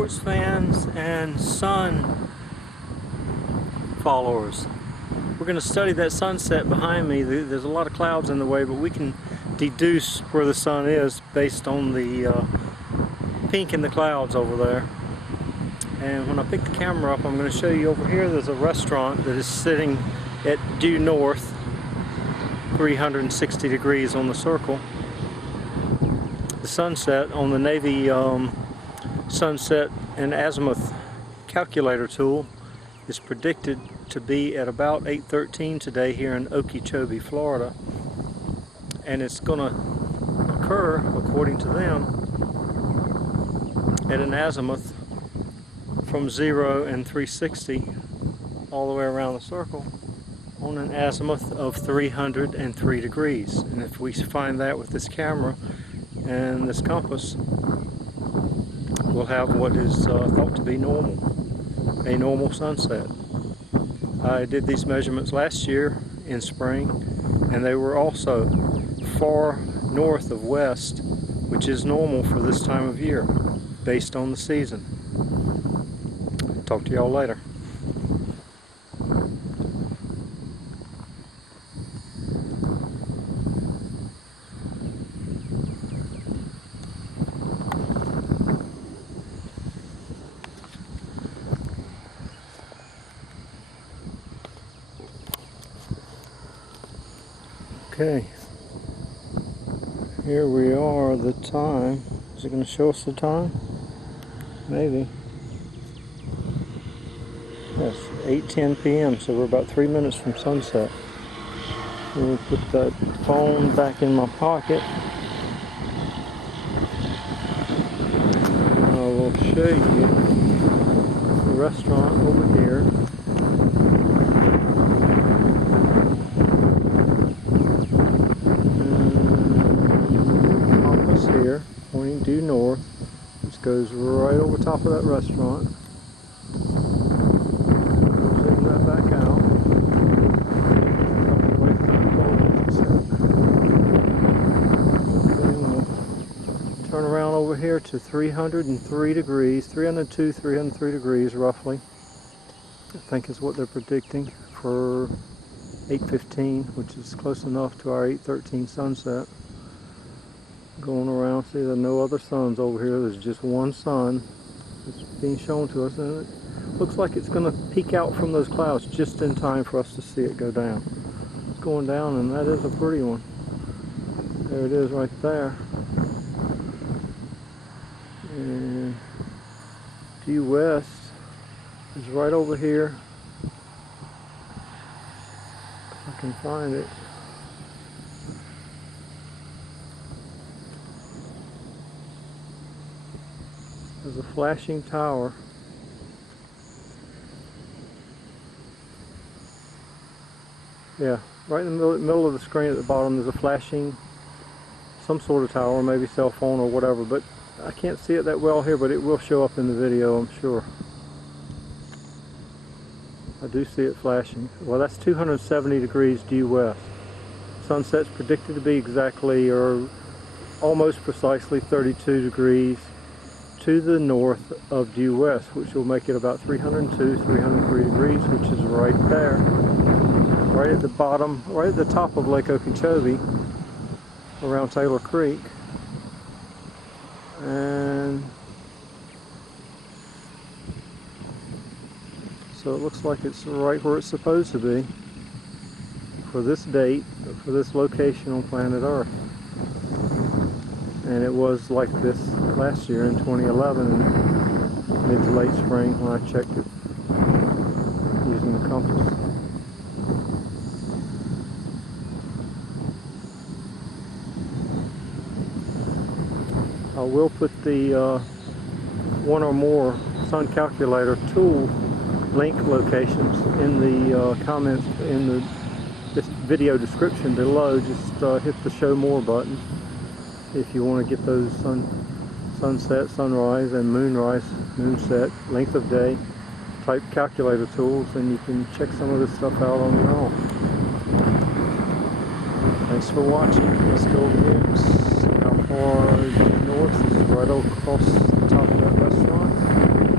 sports fans and sun followers. We're going to study that sunset behind me. There's a lot of clouds in the way, but we can deduce where the sun is based on the pink in the clouds over there. And when I pick the camera up, I'm going to show you over here there's a restaurant that is sitting at due north, 360 degrees on the circle. The sunset on the Navy sunset and azimuth calculator tool is predicted to be at about 8:13 today here in Okeechobee, Florida, and it's going to occur, according to them, at an azimuth from 0 and 360 all the way around the circle on an azimuth of 303 degrees. And if we find that with this camera and this compass, we'll have what is thought to be normal, a normal sunset. I did these measurements last year in spring, and they were also far north of west, which is normal for this time of year based on the season. Talk to y'all later. Okay, here we are, the time. Is it going to show us the time? Maybe. Yes, 8:10 p.m., so we're about 3 minutes from sunset. We'll put that phone back in my pocket. I will show you the restaurant over here. Here, pointing due north, which goes right over top of that restaurant. Zoom that back out. Okay, we'll turn around over here to 303 degrees, 302, 303 degrees roughly, I think is what they're predicting for 8:15, which is close enough to our 8:13 sunset. Going around, see, there are no other suns over here. There's just one sun that's being shown to us, and it looks like it's going to peek out from those clouds just in time for us to see it go down. It's going down, and that is a pretty one. There it is right there. And due west is right over here. If I can find it. There's a flashing tower. Yeah, right in the middle of the screen at the bottom there's a flashing, some sort of tower, maybe cell phone or whatever, but I can't see it that well here, but it will show up in the video, I'm sure. I do see it flashing. Well, that's 270 degrees due west. Sunset's predicted to be exactly, or almost precisely, 32 degrees to the north of due west, which will make it about 302, 303 degrees, which is right there, right at the bottom, right at the top of Lake Okeechobee, around Taylor Creek. And so it looks like it's right where it's supposed to be for this date, for this location on planet Earth. And it was like this last year in 2011, in mid to late spring, when I checked it using the compass. I will put the one or more sun calculator tool link locations in the comments in the video description below. Just hit the show more button if you want to get those sunset, sunrise, and moonrise, moonset, length of day type calculator tools, and you can check some of this stuff out on your own. Thanks for watching. Let's go over here and see how far north. This is right across the top of that restaurant.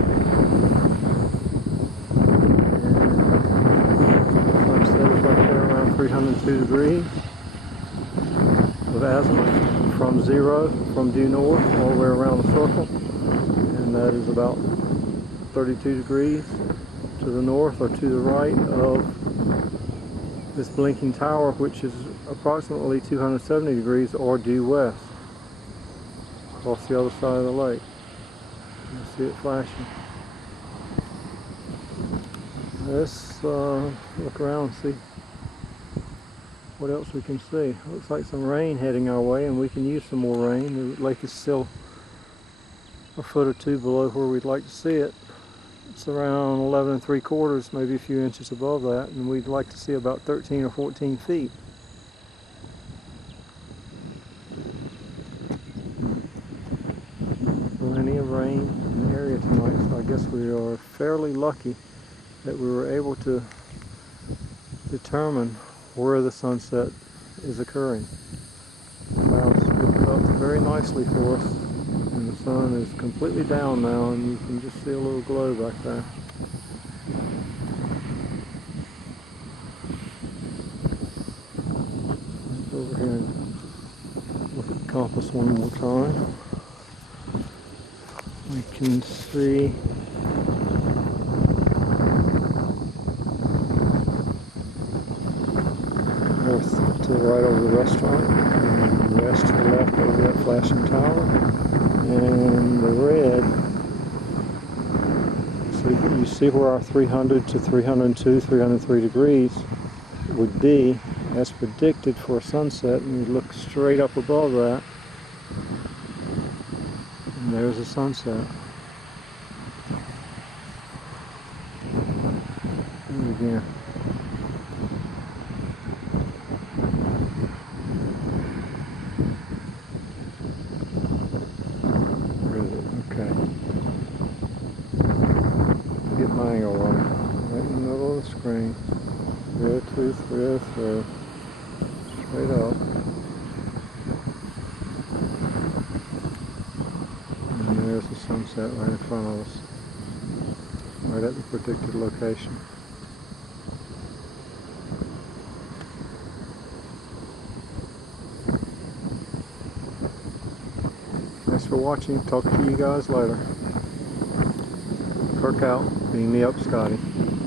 32 degrees of azimuth from zero, from due north, all the way around the circle. And that is about 32 degrees to the north or to the right of this blinking tower, which is approximately 270 degrees or due west, across the other side of the lake. You see it flashing. Let's look around and see what else we can see. Looks like some rain heading our way, and we can use some more rain. The lake is still a foot or two below where we'd like to see it. It's around 11 3/4, maybe a few inches above that, and we'd like to see about 13 or 14 feet. Plenty of rain in the area tonight, so I guess we are fairly lucky that we were able to determine where the sunset is occurring. The clouds picked up very nicely for us, and the sun is completely down now, and you can just see a little glow back there. Let's over here and look at the compass one more time. We can see north to the right over the restaurant, and west to the left over that flashing tower. And the red, so you see where our 300 to 302, 303 degrees would be as predicted for a sunset, and you look straight up above that, and there's a sunset. And again. Get my angle on it. Right in the middle of the screen. 302, 303. Straight up. And there's the sunset right in front of us. Right at the predicted location. Thanks for watching. Talk to you guys later. Kirk out, beam me up, Scotty.